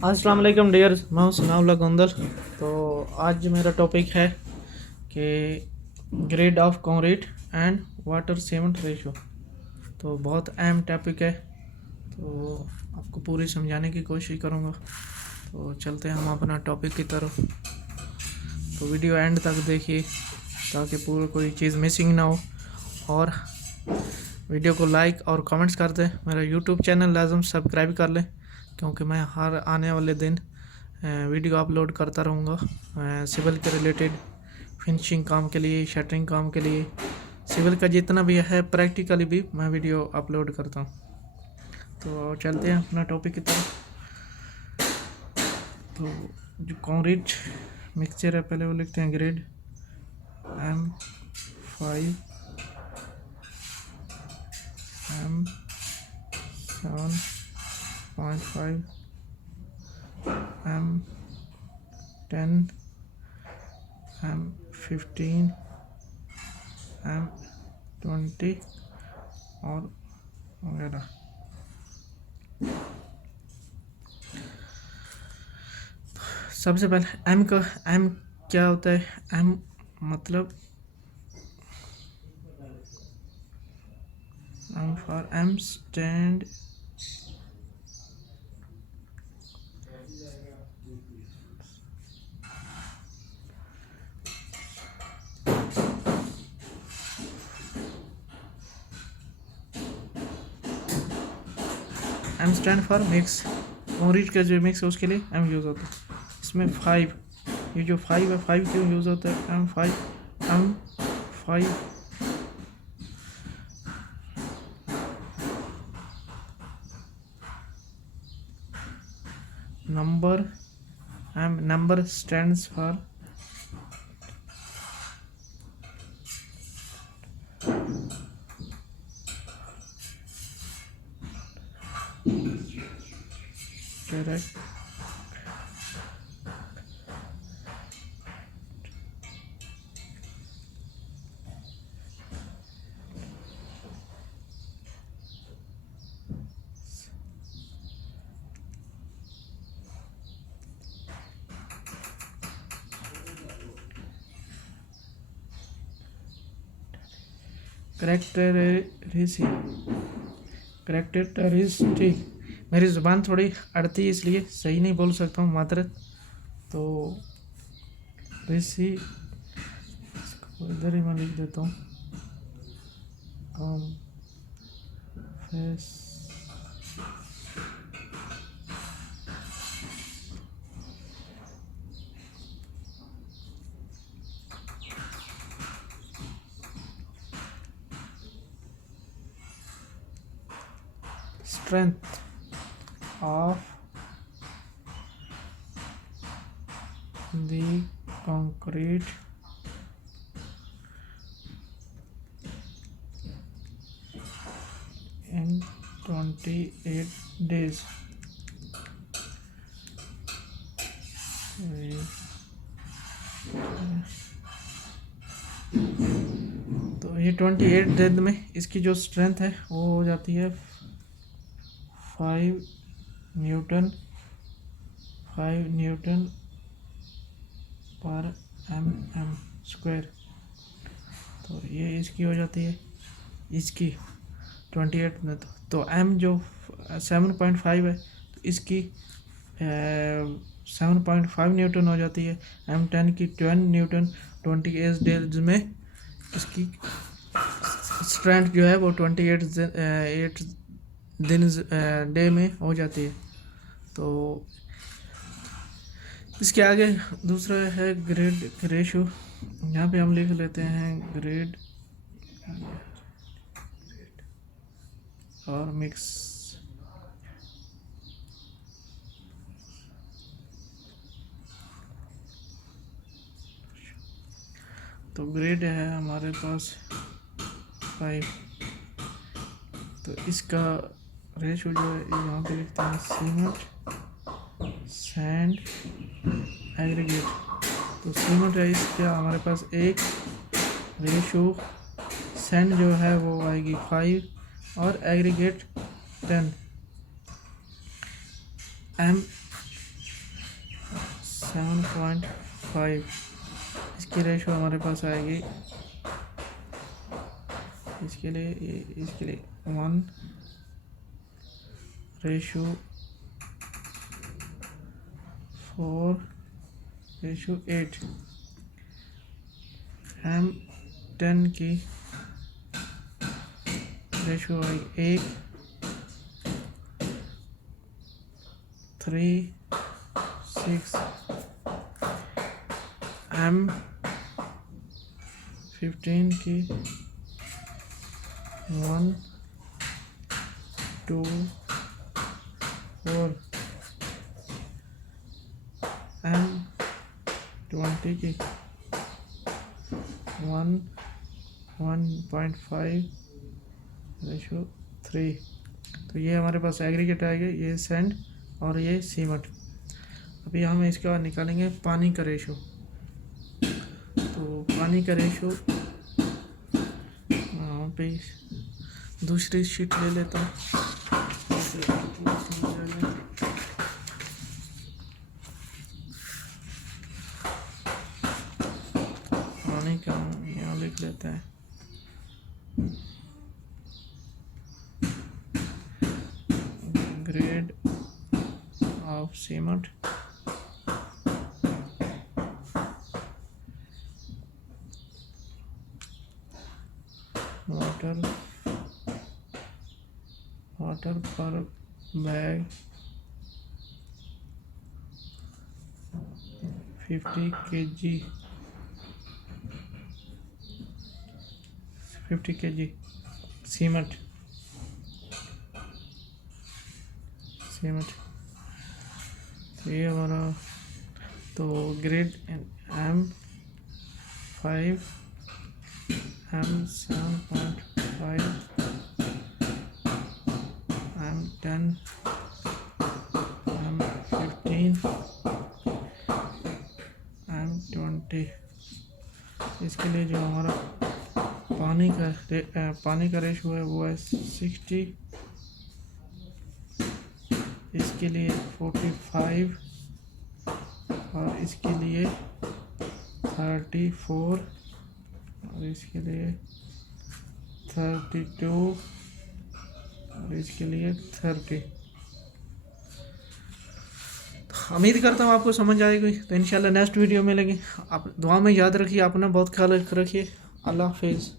अस्सलाम वालेकुम डियर, मैं हूं सनाउल्लाह गोंदल। तो आज मेरा टॉपिक है कि grade of concrete and water cement ratio. तो बहुत अहम टॉपिक है, तो आपको पूरी समझाने की कोशिश करूंगा। तो चलते हैं हम अपना टॉपिक की तरफ। तो वीडियो एंड तक देखिए ताकि पूरा कोई चीज़ मिसिंग ना हो, और वीडियो को लाइक और कमेंट्स कर दें। मेरा यूट्यूब चैनल लाजम सब्सक्राइब कर लें, क्योंकि मैं हर आने वाले दिन वीडियो अपलोड करता रहूँगा सिविल के रिलेटेड, फिनिशिंग काम के लिए, शटरिंग काम के लिए, सिविल का जितना भी है प्रैक्टिकली भी मैं वीडियो अपलोड करता हूँ। तो चलते हैं अपना टॉपिक की तरफ। तो जो कंक्रीट मिक्सचर है, पहले वो लिखते हैं grade M5 M7.5 M10 M15 M20 और वगैरह। सबसे पहले एम क्या होता है? एम मतलब M for M stand M stand for mix. Concrete का जो मिक्स है उसके लिए एम यूज़ होता है। इसमें 5, ये जो 5 है, 5 क्यों यूज़ होता है? M5 number stands for correct characteristic. मेरी ज़ुबान थोड़ी अड़ती है, इसलिए सही नहीं बोल सकता हूँ, मातरत। तो रेसी इधर ही मैं लिख देता हूँ, confess strength of the concrete in 28 days। तो ये 28 डेज में इसकी जो स्ट्रेंथ है वो हो जाती है 5 न्यूटन पर mm स्क्वायर। तो ये इसकी हो जाती है, इसकी 28 में। तो m जो 7.5 है, तो इसकी 7.5 न्यूटन हो जाती है। M10 की 10 न्यूटन 28 डेज में इसकी स्ट्रेंथ जो है वो 8 दिन डे में हो जाती है। तो इसके आगे दूसरा है ग्रेड रेशो। यहाँ पे हम लिख लेते हैं ग्रेड और मिक्स। तो ग्रेड है हमारे पास 5। तो इसका रेशो जो है यहाँ पे लिखते हैं सीमेंट सैंड एग्रीगेट। तो सीमेंट है इसका हमारे पास 1 रेशो, सैंड जो है वो आएगी 5 और एग्रीगेट 10। 7.5। इसकी रेशो हमारे पास आएगी, इसके लिए 1:4:8। M10 की रेशो आई 1:3:6। M15 की 1:2:4। M20 की 1:1.5:3। तो ये हमारे पास एग्रीगेट आएगा, ये सैंड और ये सीमेंट। अभी हम इसका निकालेंगे पानी का रेशो। तो पानी का रेशो पे दूसरी शीट ले लेता हूँ। पानी का यहाँ लिख लेते हैं। ग्रेड ऑफ सीमेंट वाटर पर बैग 50 kg सीमेंट। तो ये हमारा तो grade M5 M7.5 M10 M15 M20। इसके लिए जो हमारा पानी का रेशो है वो है 60। इसके लिए 45 और इसके लिए 34 और इसके लिए 32 और इसके लिए 30। उम्मीद करता हूँ आपको समझ आएगी। तो इंशाल्लाह नेक्स्ट वीडियो में मिलेंगे। आप दुआ में याद रखिए, अपना बहुत ख्याल रखिए। अल्लाह हाफिज़।